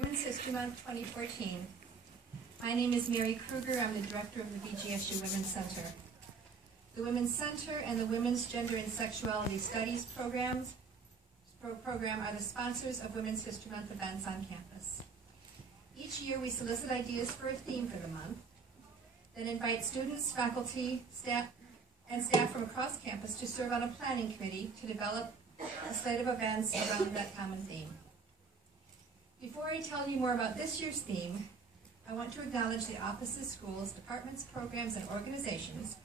Women's History Month 2014. My name is Mary Kruger. I'm the director of the BGSU Women's Center. The Women's Center and the Women's Gender and Sexuality Studies program are the sponsors of Women's History Month events on campus. Each year we solicit ideas for a theme for the month, then invite students, faculty, staff from across campus to serve on a planning committee to develop a slate of events around that common theme. Before I tell you more about this year's theme, I want to acknowledge the offices, schools, departments, programs, and organizations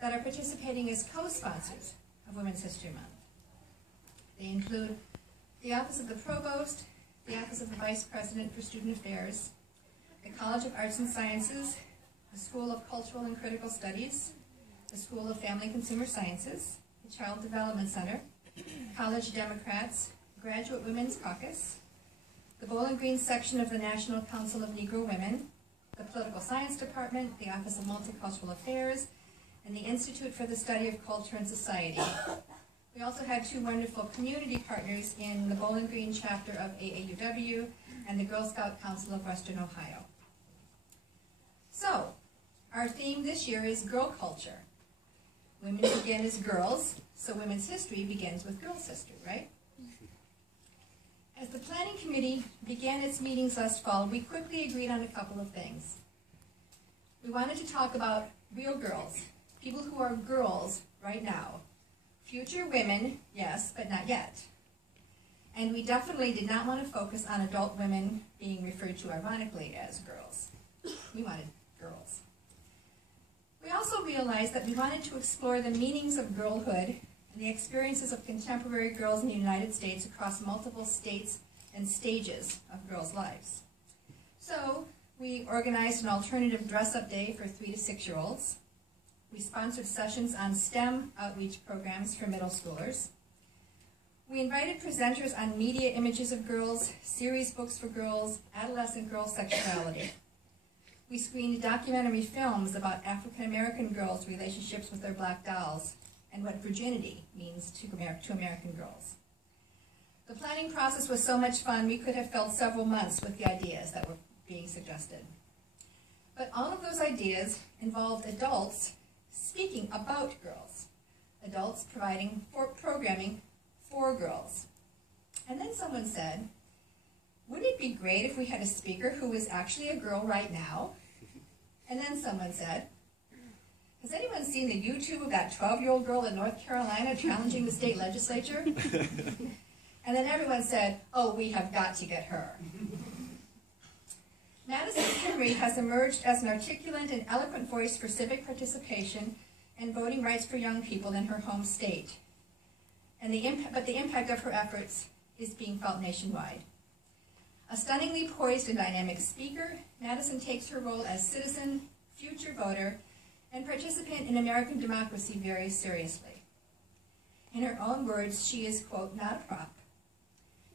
that are participating as co-sponsors of Women's History Month. They include the Office of the Provost, the Office of the Vice President for Student Affairs, the College of Arts and Sciences, the School of Cultural and Critical Studies, the School of Family and Consumer Sciences, the Child Development Center, College Democrats, Graduate Women's Caucus, the Bowling Green section of the National Council of Negro Women, the Political Science Department, the Office of Multicultural Affairs, and the Institute for the Study of Culture and Society. We also had two wonderful community partners in the Bowling Green chapter of AAUW and the Girl Scout Council of Western Ohio. So, our theme this year is girl culture. Women begin as girls, so women's history begins with girls' history, right? As the planning committee began its meetings last fall, we quickly agreed on a couple of things. We wanted to talk about real girls, people who are girls right now. Future women, yes, but not yet. And we definitely did not want to focus on adult women being referred to ironically as girls. We wanted girls. We also realized that we wanted to explore the meanings of girlhood and the experiences of contemporary girls in the United States across multiple states and stages of girls' lives. So we organized an alternative dress-up day for 3 to 6-year-olds. We sponsored sessions on STEM outreach programs for middle schoolers. We invited presenters on media images of girls, series books for girls, adolescent girl sexuality. We screened documentary films about African-American girls' relationships with their black dolls and what virginity means to American girls. The planning process was so much fun we could have filled several months with the ideas that were being suggested. But all of those ideas involved adults speaking about girls, adults providing programming for girls. And then someone said, wouldn't it be great if we had a speaker who was actually a girl right now? And then someone said, has anyone seen the YouTube of that 12-year-old girl in North Carolina challenging the state legislature? And then everyone said, oh, we have got to get her. Madison Kimrey has emerged as an articulate and eloquent voice for civic participation and voting rights for young people in her home state. But the impact of her efforts is being felt nationwide. A stunningly poised and dynamic speaker, Madison takes her role as citizen, future voter, and participant in American democracy very seriously. In her own words, she is, quote, not a prop.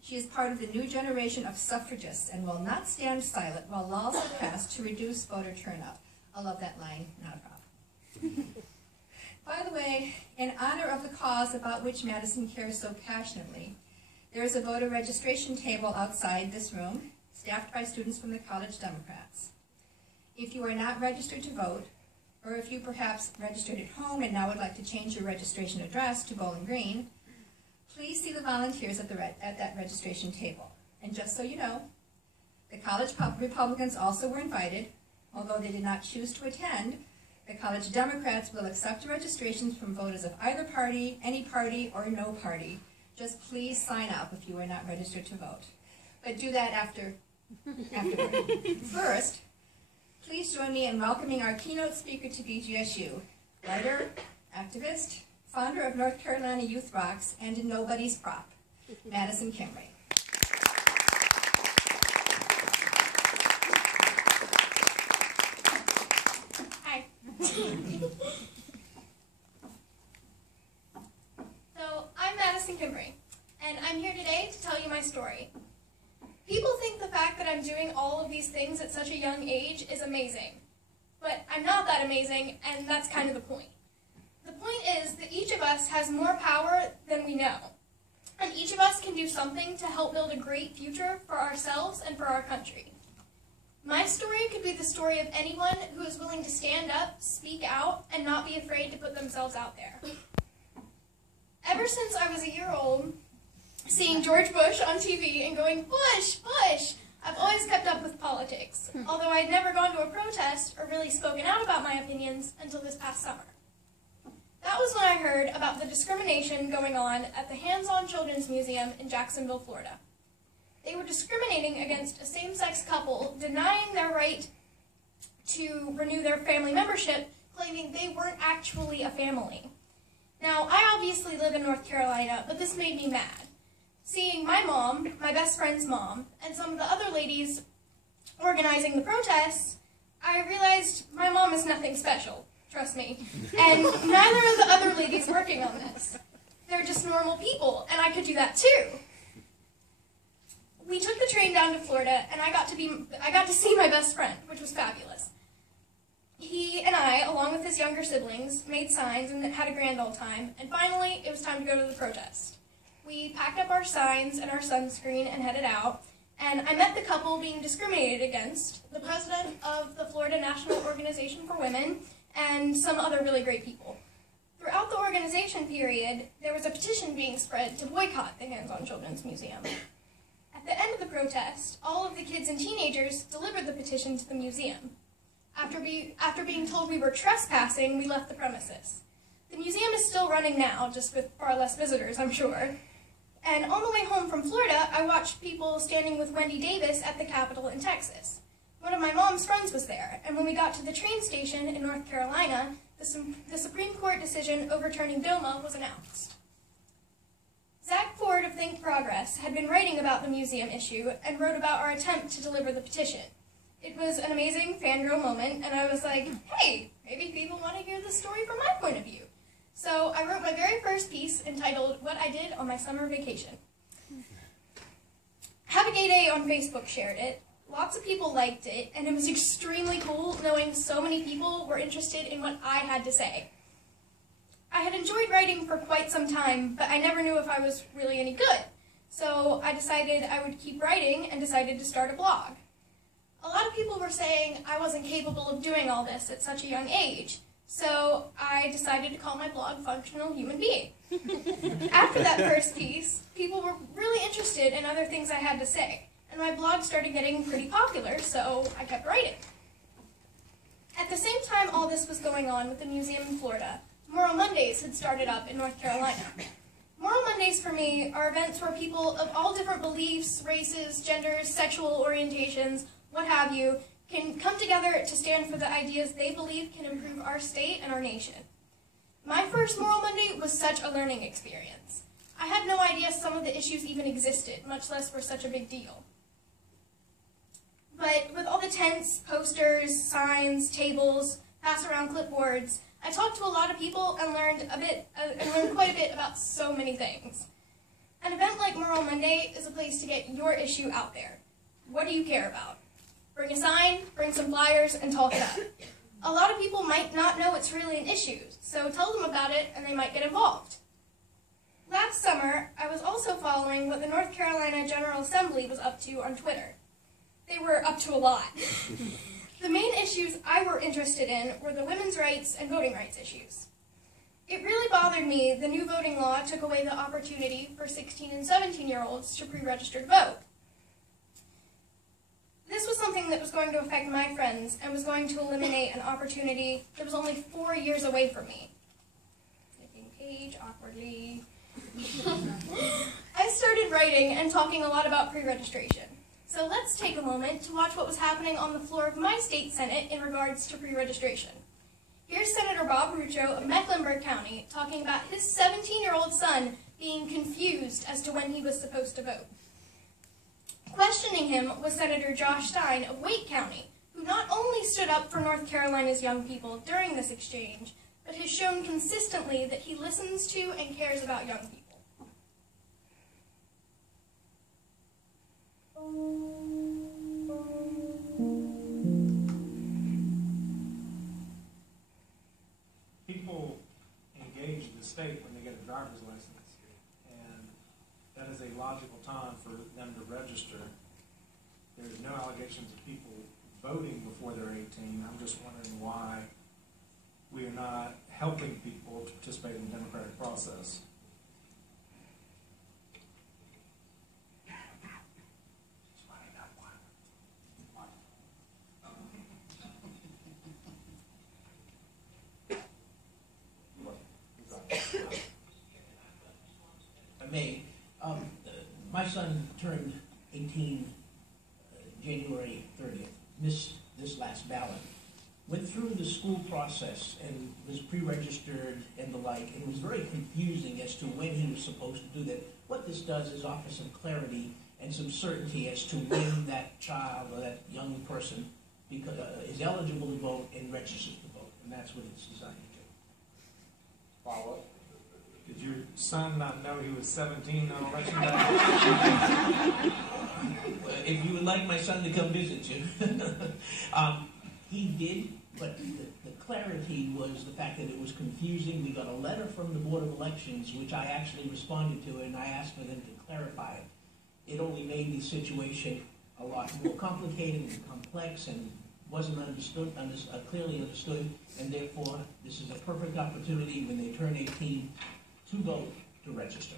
She is part of the new generation of suffragists and will not stand silent while laws are passed to reduce voter turnout. I love that line, not a prop. By the way, in honor of the cause about which Madison cares so passionately, there is a voter registration table outside this room, staffed by students from the College Democrats. If you are not registered to vote, or if you perhaps registered at home and now would like to change your registration address to Bowling Green, please see the volunteers at that registration table. And just so you know, the college Republicans also were invited, although they did not choose to attend. The College Democrats will accept registrations from voters of either party, any party, or no party. Just please sign up if you are not registered to vote. But do that afterward. First, please join me in welcoming our keynote speaker to BGSU, writer, activist, founder of North Carolina Youth Rocks, and nobody's prop, Madison Kimrey. Hi. So, I'm Madison Kimrey, and I'm here today to tell you my story. People think the fact that I'm doing all of these things at such a young age is amazing. But I'm not that amazing, and that's kind of the point. The point is that each of us has more power than we know. and each of us can do something to help build a great future for ourselves and for our country. My story could be the story of anyone who is willing to stand up, speak out, and not be afraid to put themselves out there. Ever since I was a year old, seeing George Bush on TV and going, "Bush, Bush," I've always kept up with politics, although I'd never gone to a protest or really spoken out about my opinions until this past summer. That was when I heard about the discrimination going on at the Hands-On Children's Museum in Jacksonville, Florida. They were discriminating against a same-sex couple, denying their right to renew their family membership, claiming they weren't actually a family. Now, I obviously live in North Carolina, but this made me mad. Seeing my mom, my best friend's mom, and some of the other ladies organizing the protests, I realized my mom is nothing special, trust me, and neither are the other ladies working on this. They're just normal people, and I could do that too. We took the train down to Florida, and I got to see my best friend, which was fabulous. He and I, along with his younger siblings, made signs and had a grand old time, and finally, it was time to go to the protest. We packed up our signs and our sunscreen and headed out, and I met the couple being discriminated against, the president of the Florida National Organization for Women, and some other really great people. Throughout the organization period, there was a petition being spread to boycott the Hands-On Children's Museum. At the end of the protest, all of the kids and teenagers delivered the petition to the museum. After being told we were trespassing, we left the premises. The museum is still running now, just with far less visitors, I'm sure. And on the way home from Florida, I watched people standing with Wendy Davis at the Capitol in Texas. One of my mom's friends was there, and when we got to the train station in North Carolina, the Supreme Court decision overturning DOMA was announced. Zach Ford of Think Progress had been writing about the museum issue and wrote about our attempt to deliver the petition. It was an amazing fangirl moment, and I was like, hey, maybe people want to hear the story from my point of view. So I wrote my very first piece entitled, "What I Did on My Summer Vacation." Have a Gay Day on Facebook shared it. Lots of people liked it, and it was extremely cool knowing so many people were interested in what I had to say. I had enjoyed writing for quite some time, but I never knew if I was really any good. So I decided I would keep writing and decided to start a blog. A lot of people were saying I wasn't capable of doing all this at such a young age, so I decided to call my blog Functional Human Being. After that first piece, people were really interested in other things I had to say, and my blog started getting pretty popular, so I kept writing. At the same time all this was going on with the museum in Florida, Moral Mondays had started up in North Carolina. Moral Mondays for me are events where people of all different beliefs, races, genders, sexual orientations, what have you, can come together to stand for the ideas they believe can improve our state and our nation. My first Moral Monday was such a learning experience. I had no idea some of the issues even existed, much less were such a big deal. But with all the tents, posters, signs, tables, pass-around clipboards, I talked to a lot of people and learned quite a bit about so many things. An event like Moral Monday is a place to get your issue out there. What do you care about? Bring a sign, bring some flyers, and talk it up. A lot of people might not know it's really an issue, so tell them about it and they might get involved. Last summer, I was also following what the North Carolina General Assembly was up to on Twitter. They were up to a lot. The main issues I were interested in were the women's rights and voting rights issues. It really bothered me the new voting law took away the opportunity for 16 and 17-year-olds to pre-register to vote. This was something that was going to affect my friends and was going to eliminate an opportunity that was only 4 years away from me. Flipping page awkwardly. I started writing and talking a lot about pre-registration. So let's take a moment to watch what was happening on the floor of my state senate in regards to pre-registration. Here's Senator Bob Rucho of Mecklenburg County talking about his 17-year-old son being confused as to when he was supposed to vote. Questioning him was Senator Josh Stein of Wake County, who not only stood up for North Carolina's young people during this exchange, but has shown consistently that he listens to and cares about young people. People engage in the state when they get a driver's license, and register. There's no allegations of people voting before they're 18. I'm just wondering why we are not helping people to participate in the democratic process. My son turned 18 January 30th, missed this last ballot, went through the school process and was pre-registered and the like, and it was very confusing as to when he was supposed to do that. What this does is offer some clarity and some certainty as to when that child or that young person is eligible to vote and registers to vote, and that's what it's designed to do. Follow up. Did your son not know he was 17 on election day? If you would like my son to come visit you. He did, but the clarity was the fact that it was confusing. We got a letter from the Board of Elections, which I actually responded to, and I asked for them to clarify it. It only made the situation a lot more complicated and complex and wasn't clearly understood, and therefore this is a perfect opportunity when they turn 18 to vote, to register.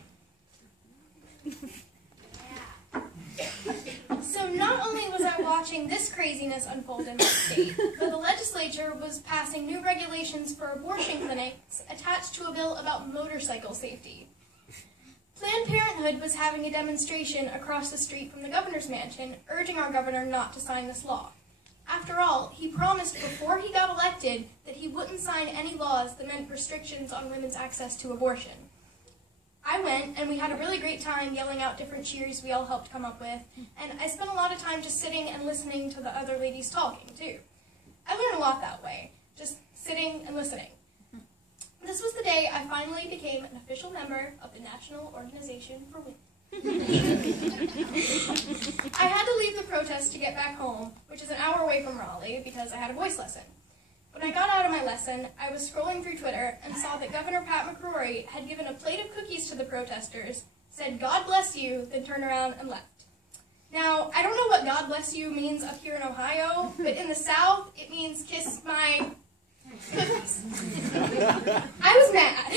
So not only was I watching this craziness unfold in my state, but the legislature was passing new regulations for abortion clinics attached to a bill about motorcycle safety. Planned Parenthood was having a demonstration across the street from the governor's mansion, urging our governor not to sign this law. After all, he promised before he got elected that he wouldn't sign any laws that meant restrictions on women's access to abortion. I went, and we had a really great time yelling out different cheers we all helped come up with, and I spent a lot of time just sitting and listening to the other ladies talking, too. I learned a lot that way, just sitting and listening. This was the day I finally became an official member of the National Organization for Women. I had to leave the protest to get back home, which is an hour away from Raleigh, because I had a voice lesson. When I got out of my lesson, I was scrolling through Twitter and saw that Governor Pat McCrory had given a plate of cookies to the protesters, said, "God bless you," then turned around and left. Now, I don't know what "God bless you" means up here in Ohio, but in the South, it means kiss my cookies. I was mad.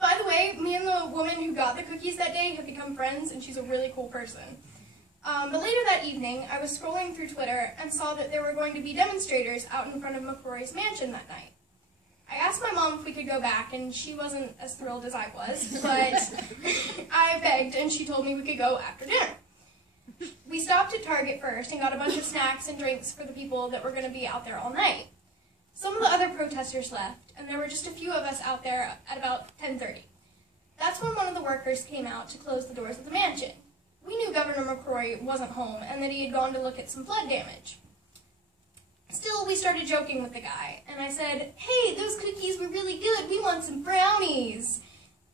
By the way, me and the woman who got the cookies that day have become friends, and she's a really cool person. But later that evening, I was scrolling through Twitter and saw that there were going to be demonstrators out in front of McCrory's mansion that night. I asked my mom if we could go back, and she wasn't as thrilled as I was, but I begged, and she told me we could go after dinner. We stopped at Target first and got a bunch of snacks and drinks for the people that were going to be out there all night. Some of the other protesters left, and there were just a few of us out there at about 10:30. That's when one of the workers came out to close the doors of the mansion. We knew Governor McCrory wasn't home and that he had gone to look at some flood damage. Still, we started joking with the guy, and I said, "Hey, those cookies were really good. We want some brownies."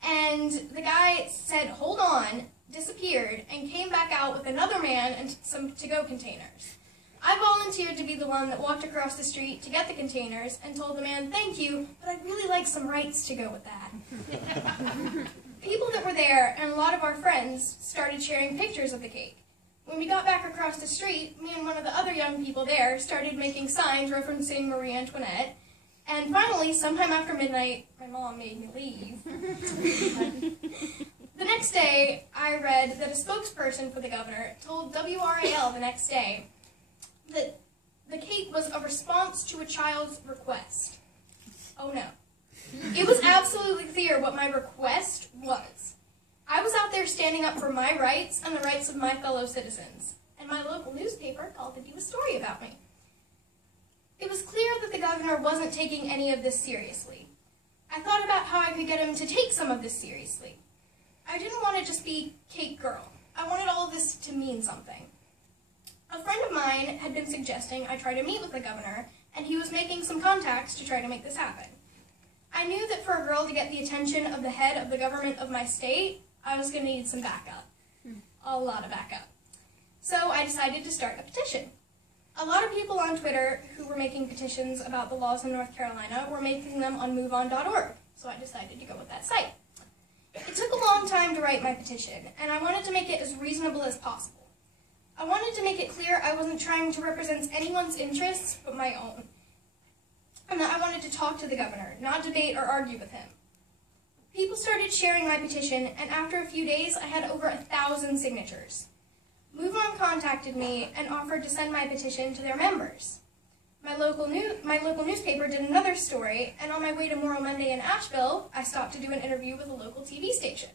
And the guy said, "Hold on," disappeared, and came back out with another man and some to-go containers. I volunteered to be the one that walked across the street to get the containers and told the man, "Thank you, but I'd really like some rights to go with that." People that were there and a lot of our friends started sharing pictures of the cake. When we got back across the street, me and one of the other young people there started making signs referencing Marie Antoinette, and finally, sometime after midnight, my mom made me leave. The next day, I read that a spokesperson for the governor told WRAL the next day that the cake was a response to a child's request. Oh no. It was absolutely clear what my request was. I was out there standing up for my rights and the rights of my fellow citizens, and my local newspaper called to do a story about me. It was clear that the governor wasn't taking any of this seriously. I thought about how I could get him to take some of this seriously. I didn't want to just be Cake Girl. I wanted all of this to mean something. A friend of mine had been suggesting I try to meet with the governor, and he was making some contacts to try to make this happen. I knew that for a girl to get the attention of the head of the government of my state, I was going to need some backup. A lot of backup. So I decided to start a petition. A lot of people on Twitter who were making petitions about the laws in North Carolina were making them on moveon.org, so I decided to go with that site. It took a long time to write my petition, and I wanted to make it as reasonable as possible. I wanted to make it clear I wasn't trying to represent anyone's interests but my own, and that I wanted to talk to the governor, not debate or argue with him. People started sharing my petition, and after a few days, I had over 1,000 signatures. MoveOn contacted me and offered to send my petition to their members. My local newspaper did another story, and on my way to Morrow Monday in Asheville, I stopped to do an interview with a local TV station.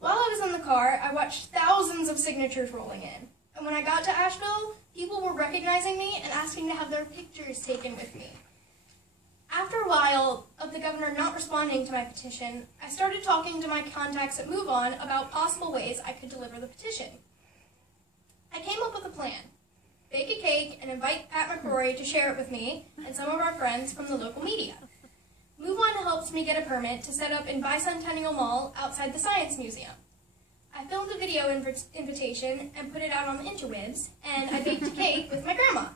While I was in the car, I watched thousands of signatures rolling in, and when I got to Asheville, people were recognizing me and asking to have their pictures taken with me. After a while of the governor not responding to my petition, I started talking to my contacts at MoveOn about possible ways I could deliver the petition. I came up with a plan. Bake a cake and invite Pat McCrory to share it with me and some of our friends from the local media. MoveOn helped me get a permit to set up in Bicentennial Mall outside the Science Museum. I filmed a video invitation and put it out on the interwebs, and I baked a cake with my grandma.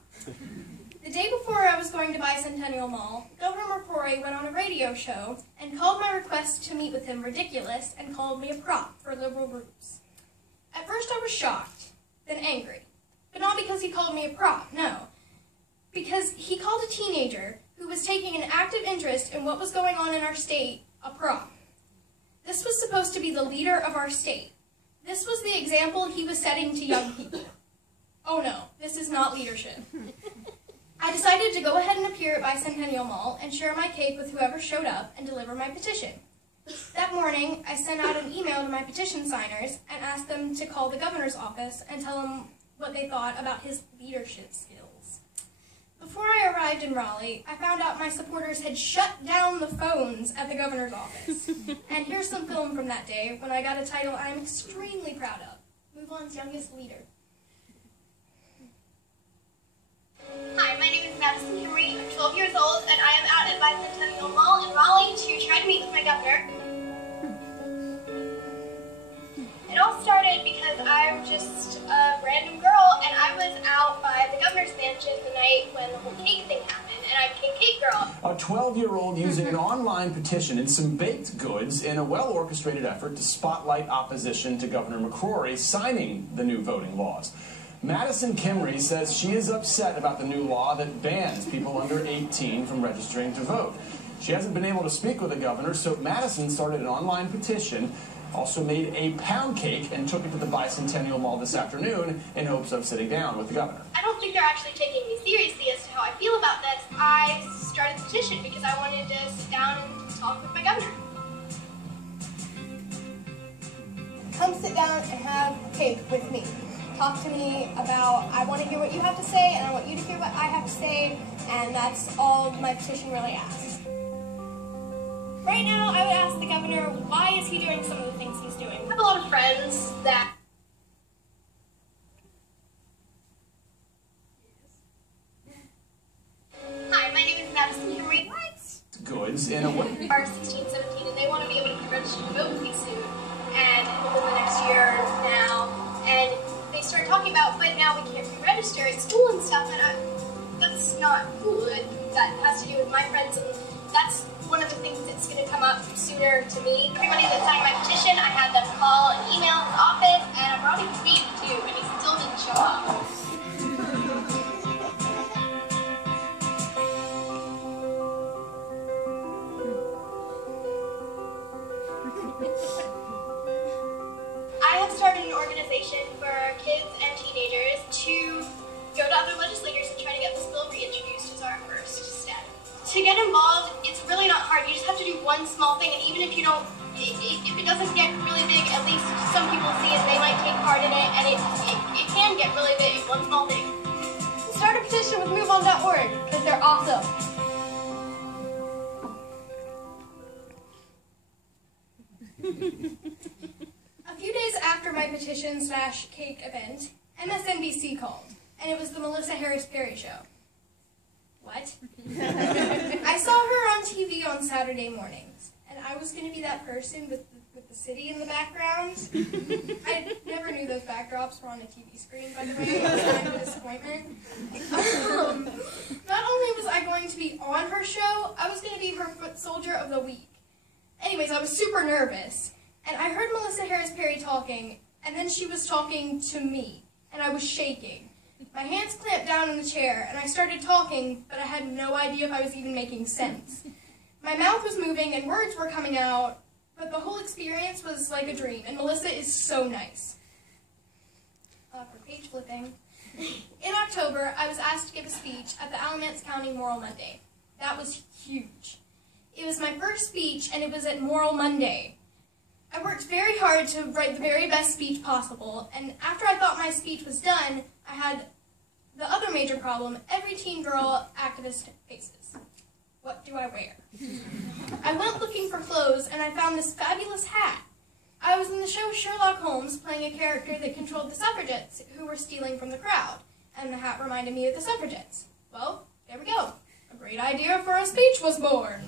The day before I was going to Bicentennial Mall, Governor McCrory went on a radio show and called my request to meet with him ridiculous and called me a prop for liberal groups. At first I was shocked, then angry. But not because he called me a prop, no. Because he called a teenager who was taking an active interest in what was going on in our state a prop. This was supposed to be the leader of our state. This was the example he was setting to young people. Oh no, this is not leadership. I decided to go ahead and appear at Bicentennial Mall and share my cake with whoever showed up and deliver my petition. That morning, I sent out an email to my petition signers and asked them to call the governor's office and tell him what they thought about his leadership skills. Before I arrived in Raleigh, I found out my supporters had shut down the phones at the governor's office. And here's some film from that day when I got a title I'm extremely proud of, MoveOn's youngest leader. Hi, my name is Madison Kimrey. I'm 12 years old, and I am out at Bicentennial Mall in Raleigh to try to meet with my governor. It all started because I'm just a random girl, and I was out by the governor's mansion the night when the whole cake thing happened, and I became Cake Girl. A 12-year-old using an online petition and some baked goods in a well-orchestrated effort to spotlight opposition to Governor McCrory signing the new voting laws. Madison Kimrey says she is upset about the new law that bans people under 18 from registering to vote. She hasn't been able to speak with the governor, so Madison started an online petition, also made a pound cake, and took it to the Bicentennial Mall this afternoon in hopes of sitting down with the governor. I don't think they're actually taking me seriously as to how I feel about this. I started the petition because I wanted to sit down and talk with my governor. Come sit down and have a cake with me. Talk to me about, I want to hear what you have to say, and I want you to hear what I have to say, and that's all my petition really asks. Right now, I would ask the governor, why is he doing some of the things he's doing? I have a lot of friends that Hi, my name is Madison Kimrey. Goods in a way. Are 16, 17, and they want to be able to register to vote pretty soon, and within the next year now, and they started talking about, but now we can't re-register at school and stuff, and that's not cool. That has to do with my friends, and that's one of the things that's going to come up sooner to me. Everybody that signed my petition, I had them call and email the office, and I brought him tweet too, and he still didn't show up. I have started an organization for kids and teenagers to go to other legislators and try to get this bill reintroduced as our first step. To get involved, it's really not hard. You just have to do one small thing, and even if you don't, if it doesn't get really big, at least some people see it, they might take part in it, and it can get really big, one small thing. Start a petition with MoveOn.org, because they're awesome. A few days after my petition/cake event, MSNBC called, and it was the Melissa Harris Perry show. What? I saw her on TV on Saturday mornings, and I was going to be that person with the city in the background. I never knew those backdrops were on a TV screen, by the way. It was kind of a disappointment. Not only was I going to be on her show, I was going to be her foot soldier of the week. Anyways, I was super nervous, and I heard Melissa Harris Perry talking, and then she was talking to me. and I was shaking. My hands clamped down in the chair, and I started talking, but I had no idea if I was even making sense. My mouth was moving, and words were coming out, but the whole experience was like a dream, and Melissa is so nice. For page flipping. In October, I was asked to give a speech at the Alamance County Moral Monday. That was huge. It was my first speech, and it was at Moral Monday. I worked very hard to write the very best speech possible, and after I thought my speech was done, I had the other major problem every teen girl activist faces. What do I wear? I went looking for clothes, and I found this fabulous hat. I was in the show Sherlock Holmes playing a character that controlled the suffragettes who were stealing from the crowd, and the hat reminded me of the suffragettes. Well, there we go. A great idea for a speech was born.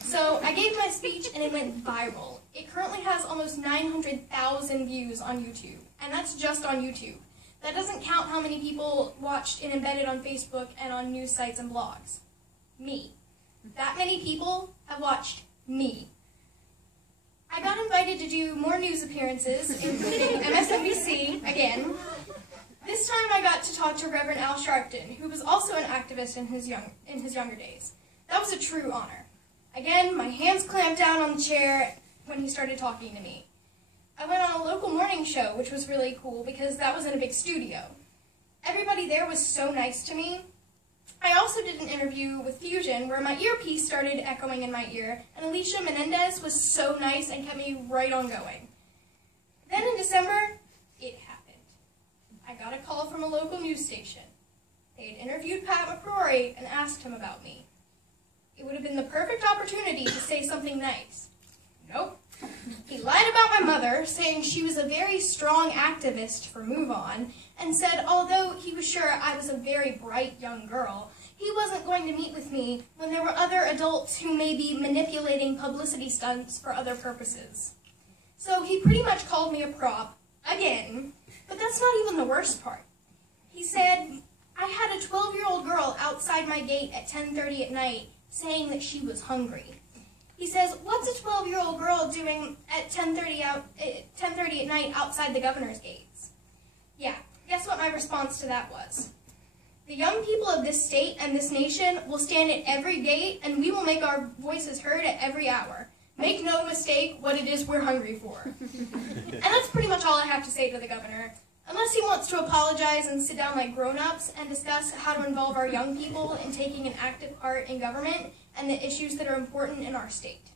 So I gave my speech, and it went viral. It currently has almost 900,000 views on YouTube, and that's just on YouTube. That doesn't count how many people watched and embedded on Facebook and on news sites and blogs. Me. That many people have watched me. I got invited to do more news appearances, including MSNBC, again. This time I got to talk to Reverend Al Sharpton, who was also an activist in his younger days. That was a true honor. Again, my hands clamped down on the chair when he started talking to me. I went on a local morning show, which was really cool because that was in a big studio. Everybody there was so nice to me. I also did an interview with Fusion where my earpiece started echoing in my ear, and Alicia Menendez was so nice and kept me right on going. Then in December, it happened. I got a call from a local news station. They had interviewed Pat McCrory and asked him about me. It would have been the perfect opportunity to say something nice. Nope. He lied about my mother, saying she was a very strong activist for Move On, and said although he was sure I was a very bright young girl, he wasn't going to meet with me when there were other adults who may be manipulating publicity stunts for other purposes. So he pretty much called me a prop, again, but that's not even the worst part. He said, I had a 12-year-old girl outside my gate at 10:30 at night saying that she was hungry. He says, what's a 12-year-old girl doing at 10:30 at night outside the governor's gates? Yeah, guess what my response to that was? The young people of this state and this nation will stand at every gate, and we will make our voices heard at every hour. Make no mistake what it is we're hungry for. And that's pretty much all I have to say to the governor. Unless he wants to apologize and sit down like grown-ups and discuss how to involve our young people in taking an active part in government and the issues that are important in our state.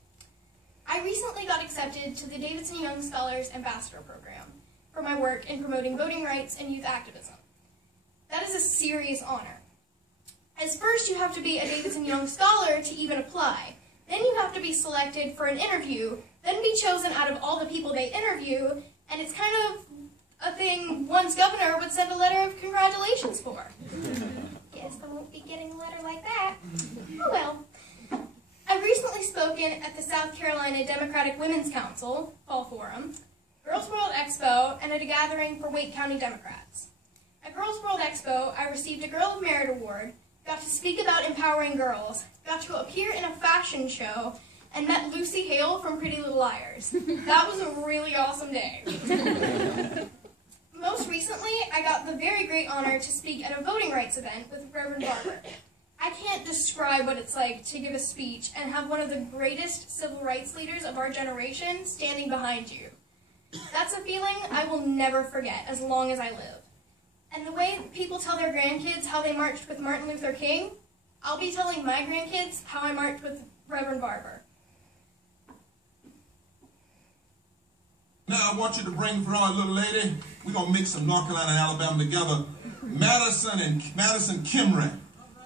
I recently got accepted to the Davidson Young Scholars Ambassador Program for my work in promoting voting rights and youth activism. That is a serious honor. As first, you have to be a Davidson Young Scholar to even apply. Then you have to be selected for an interview, then be chosen out of all the people they interview, and it's kind of a thing one's governor would send a letter of congratulations for. Guess I won't be getting a letter like that. Oh well. I've recently spoken at the South Carolina Democratic Women's Council, Fall Forum, Girls World Expo, and at a gathering for Wake County Democrats. At Girls World Expo, I received a Girl of Merit Award, got to speak about empowering girls, got to appear in a fashion show, and met Lucy Hale from Pretty Little Liars. That was a really awesome day. Most recently, I got the very great honor to speak at a voting rights event with Reverend Barber. I can't describe what it's like to give a speech and have one of the greatest civil rights leaders of our generation standing behind you. That's a feeling I will never forget as long as I live. And the way people tell their grandkids how they marched with Martin Luther King, I'll be telling my grandkids how I marched with Reverend Barber. Now I want you to bring for our little lady, we're going to mix some North Carolina and Alabama together, Madison Kimrey.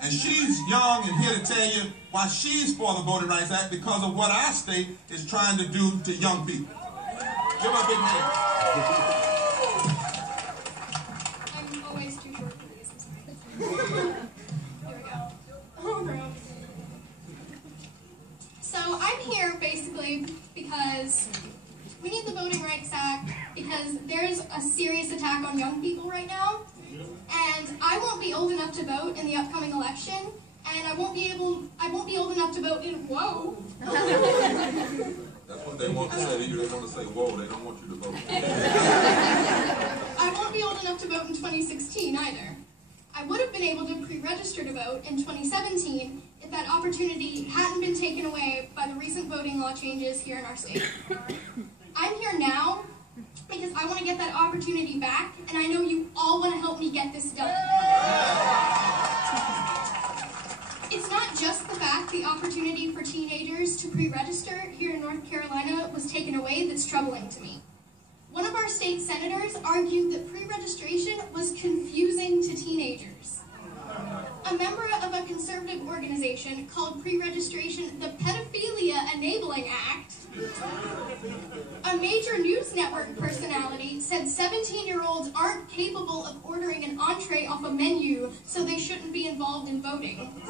And she's young and here to tell you why she's for the Voting Rights Act because of what our state is trying to do to young people. Give her a big hand. I'm always too short for these, I'm sorry. Here we go. Oh, no. So I'm here basically because we need the Voting Rights Act because there's a serious attack on young people right now. And I won't be old enough to vote in the upcoming election, and I won't be old enough to vote in, whoa. That's what they want to say to you. They want to say, whoa, they don't want you to vote. I won't be old enough to to vote in 2016 either. I would have been able to pre-register to vote in 2017 if that opportunity hadn't been taken away by the recent voting law changes here in our state. I'm here now because I want to get that opportunity back, and I know you all want to help me get this done. It's not just the fact the opportunity for teenagers to pre-register here in North Carolina was taken away that's troubling to me. One of our state senators argued that pre-registration was confusing to teenagers. A member of a conservative organization called pre-registration the Pedophilia Enabling Act. A major news network personality said 17-year-olds aren't capable of ordering an entree off a menu, so they shouldn't be involved in voting.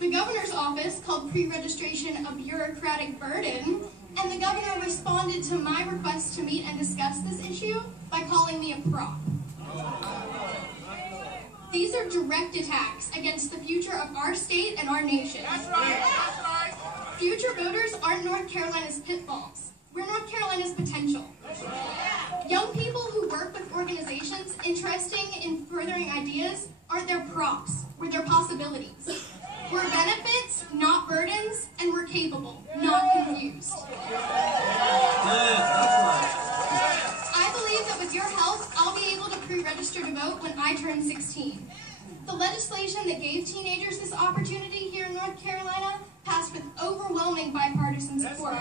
The governor's office called pre-registration a bureaucratic burden, and the governor responded to my request to meet and discuss this issue by calling me a prop. These are direct attacks against the future of our state and our nation. That's right. That's right. Future voters aren't North Carolina's pitfalls. We're North Carolina's potential. Young people who work with organizations interested in furthering ideas aren't their props, we're their possibilities. We're benefits, not burdens, and we're capable, not confused. I believe that with your help, I'll be able to pre-register to vote when I turn 16. The legislation that gave teenagers this opportunity here in North Carolina passed with overwhelming bipartisan support.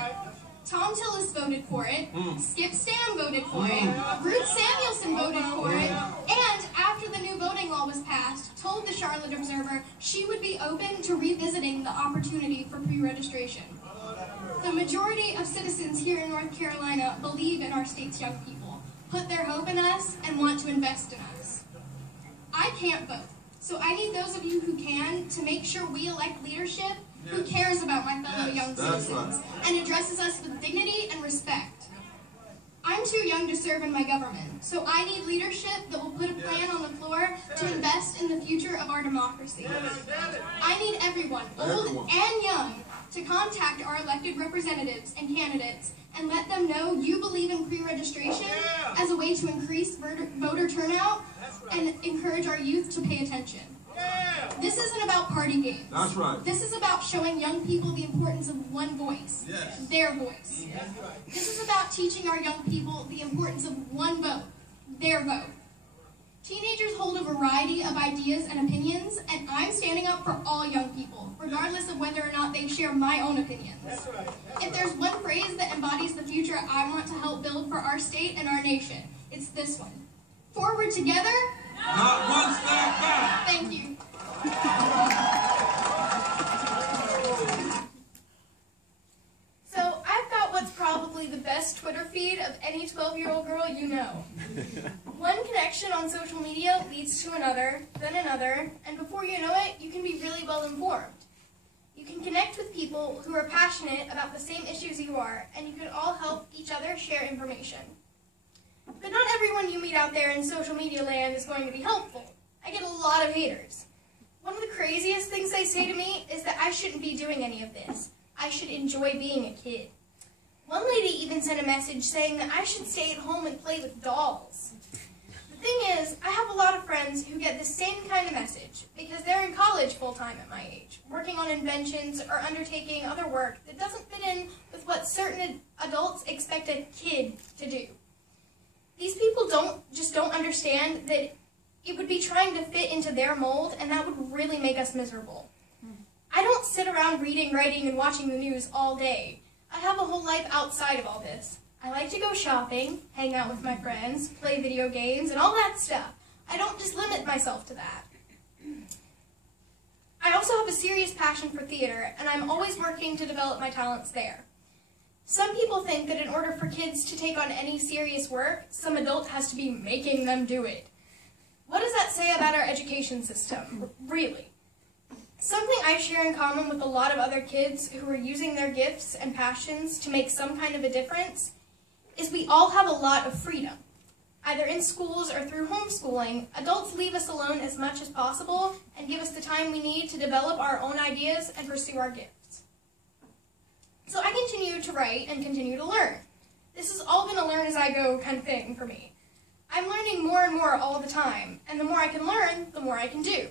Tom Tillis voted for it, Skip Stam voted for it, Ruth Samuelson voted for it, and after the new voting law was passed, told the Charlotte Observer she would be open to revisiting the opportunity for pre-registration. The majority of citizens here in North Carolina believe in our state's young people, put their hope in us, and want to invest in us. I can't vote, so I need those of you who can to make sure we elect leadership who cares about my fellow young citizens and addresses us with dignity and respect. I'm too young to serve in my government, so I need leadership that will put a plan on the floor to invest in the future of our democracy. I need everyone, old and young, to contact our elected representatives and candidates and let them know you believe in pre-registration as a way to increase voter turnout and encourage our youth to pay attention. This isn't about party games. That's right. This is about showing young people the importance of one voice, their voice. This is about teaching our young people the importance of one vote, their vote. Teenagers hold a variety of ideas and opinions, and I'm standing up for all young people, regardless of whether or not they share my own opinions. If there's one phrase that embodies the future I want to help build for our state and our nation, it's this one. Forward together, not one step back. Thank you. So, I've got what's probably the best Twitter feed of any 12-year-old girl you know. One connection on social media leads to another, then another, and before you know it, you can be really well informed. You can connect with people who are passionate about the same issues you are, and you can all help each other share information. But not everyone you meet out there in social media land is going to be helpful. I get a lot of haters. One of the craziest things they say to me is that I shouldn't be doing any of this. I should enjoy being a kid. One lady even sent a message saying that I should stay at home and play with dolls. The thing is, I have a lot of friends who get the same kind of message because they're in college full-time at my age, working on inventions or undertaking other work that doesn't fit in with what certain adults expect a kid to do. These people don't understand that it would be trying to fit into their mold, and that would really make us miserable. I don't sit around reading, writing, and watching the news all day. I have a whole life outside of all this. I like to go shopping, hang out with my friends, play video games, and all that stuff. I don't just limit myself to that. I also have a serious passion for theater, and I'm always working to develop my talents there. Some people think that in order for kids to take on any serious work, some adult has to be making them do it. What does that say about our education system, really? Something I share in common with a lot of other kids who are using their gifts and passions to make some kind of a difference is we all have a lot of freedom. Either in schools or through homeschooling, adults leave us alone as much as possible and give us the time we need to develop our own ideas and pursue our gifts. So I continue to write and continue to learn. This has all been a learn as I go kind of thing for me. I'm learning more and more all the time, and the more I can learn, the more I can do.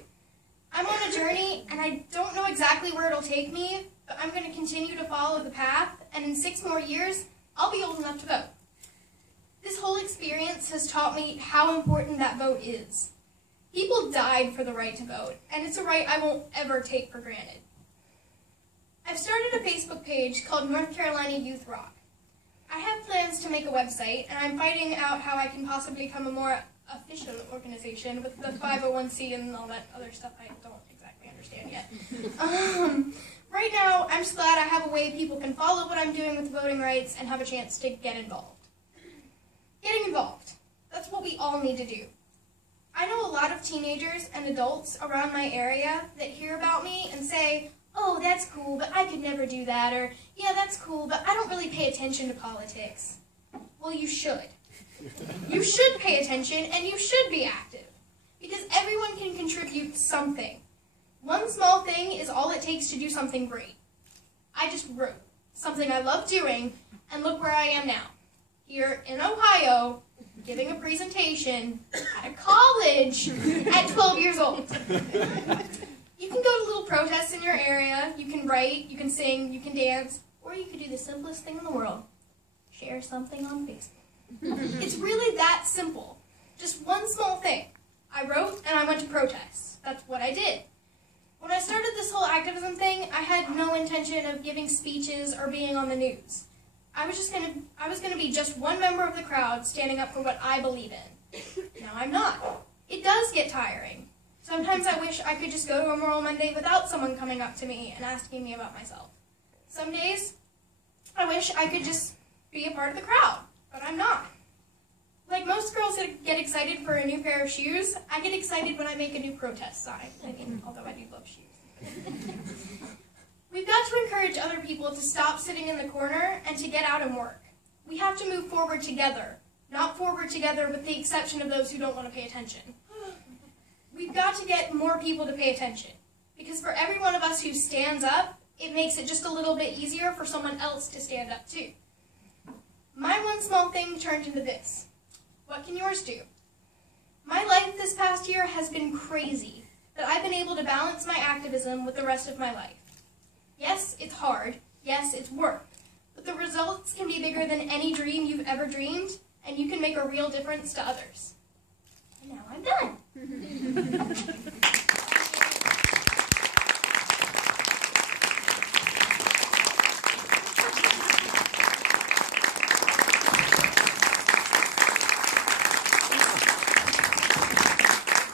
I'm on a journey, and I don't know exactly where it'll take me, but I'm going to continue to follow the path, and in 6 more years, I'll be old enough to vote. This whole experience has taught me how important that vote is. People died for the right to vote, and it's a right I won't ever take for granted. I've started a Facebook page called North Carolina Youth Rock. I have plans to make a website, and I'm finding out how I can possibly become a more official organization with the 501c and all that other stuff I don't exactly understand yet. Right now, I'm just glad I have a way people can follow what I'm doing with voting rights and have a chance to get involved. Getting involved. That's what we all need to do. I know a lot of teenagers and adults around my area that hear about me and say, "Oh, that's cool, but I could never do that," or, "Yeah, that's cool, but I don't really pay attention to politics." Well, you should. You should pay attention, and you should be active, because everyone can contribute something. One small thing is all it takes to do something great. I just wrote something I love doing, and look where I am now. Here in Ohio, giving a presentation at a college at 12 years old. You can go to little protests in your area, you can write, you can sing, you can dance, or you could do the simplest thing in the world, share something on Facebook. It's really that simple. Just one small thing. I wrote and I went to protests. That's what I did. When I started this whole activism thing, I had no intention of giving speeches or being on the news. I was gonna be just one member of the crowd standing up for what I believe in. Now I'm not. It does get tiring. Sometimes I wish I could just go to a Moral Monday without someone coming up to me and asking me about myself. Some days, I wish I could just be a part of the crowd, but I'm not. Like most girls that get excited for a new pair of shoes, I get excited when I make a new protest sign. I mean, although I do love shoes. We've got to encourage other people to stop sitting in the corner and to get out and work. We have to move forward together, not forward together with the exception of those who don't want to pay attention. We've got to get more people to pay attention, because for every one of us who stands up, it makes it just a little bit easier for someone else to stand up too. My one small thing turned into this. What can yours do? My life this past year has been crazy, but I've been able to balance my activism with the rest of my life. Yes, it's hard. Yes, it's work. But the results can be bigger than any dream you've ever dreamed, and you can make a real difference to others. And now I'm done.